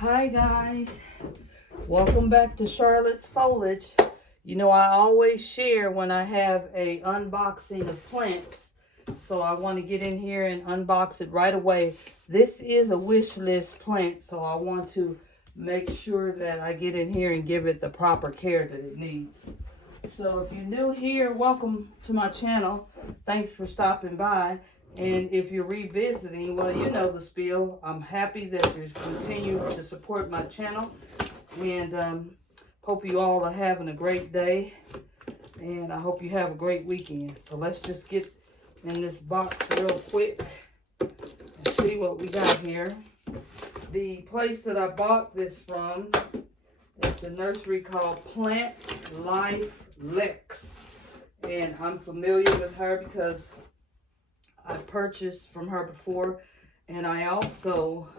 Hi guys, welcome back to Charlotte's Foliage. You know I always share when I have a unboxing of plants, so I want to get in here and unbox it right away. This is a wish list plant, so I want to make sure that I get in here and give it the proper care that it needs. So if you're new here, welcome to my channel. Thanks for stopping by. And if you're revisiting, well, you know the spiel. I'm happy that you continue to support my channel. And hope you all are having a great day. And I hope you have a great weekend. So let's just get in this box real quick and see what we got here. The place that I bought this from, it's a nursery called Plant Life Lex. And I'm familiar with her because I purchased from her before, and I also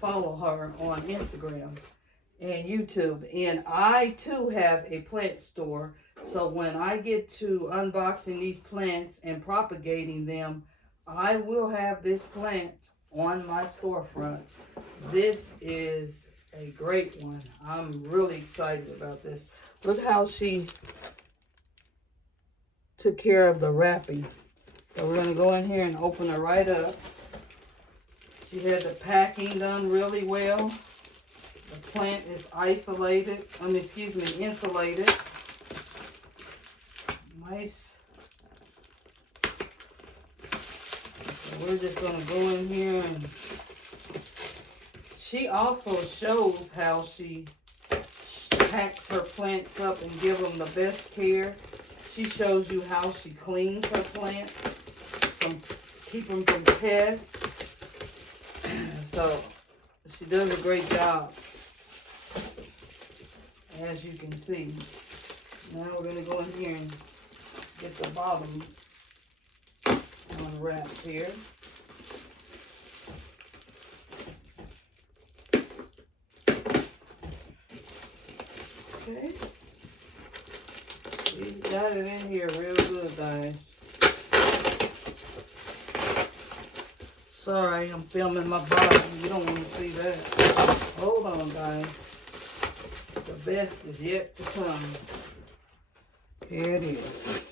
follow her on Instagram and YouTube. And I too have a plant store, so when I get to unboxing these plants and propagating them, I will have this plant on my storefront. This is a great one. I'm really excited about this. Look how she took care of the wrapping. So we're going to go in here and open her right up. She had the packing done really well. The plant is insulated. Nice. So we're just going to go in here, and she also shows how she packs her plants up and give them the best care. She shows you how she cleans her plants, keep them from pests. So she does a great job, as you can see. Now we're going to go in here and get the bottom unwrapped here. Okay. We got it in here real good, guys. Sorry, I'm filming my body. You don't want to see that. Hold on, guys. The best is yet to come. Here it is.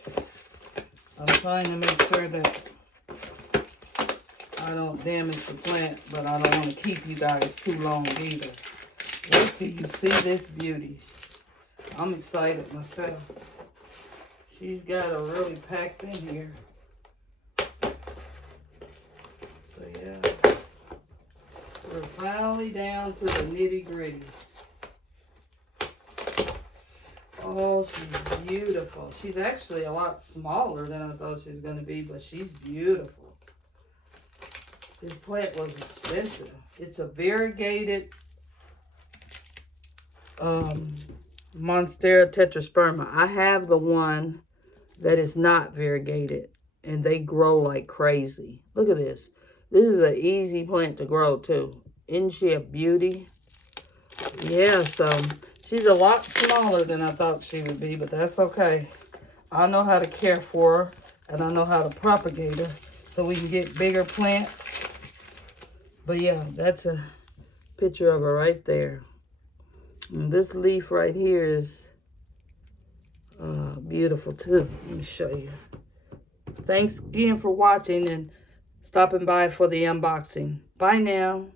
I'm trying to make sure that I don't damage the plant, but I don't want to keep you guys too long either. Wait till you see this beauty. I'm excited myself. She's got her really packed in here. So yeah, we're finally down to the nitty gritty. Oh, she's beautiful. She's actually a lot smaller than I thought she was going to be, but she's beautiful. This plant was expensive. It's a variegated Monstera tetrasperma. I have the one that is not variegated, and they grow like crazy. Look at this. This is an easy plant to grow too. Isn't she a beauty? Yeah, so she's a lot smaller than I thought she would be, but that's okay. I know how to care for her, and I know how to propagate her so we can get bigger plants. But yeah, that's a picture of her right there. And this leaf right here is beautiful too. Let me show you. Thanks again for watching and stopping by for the unboxing. Bye now.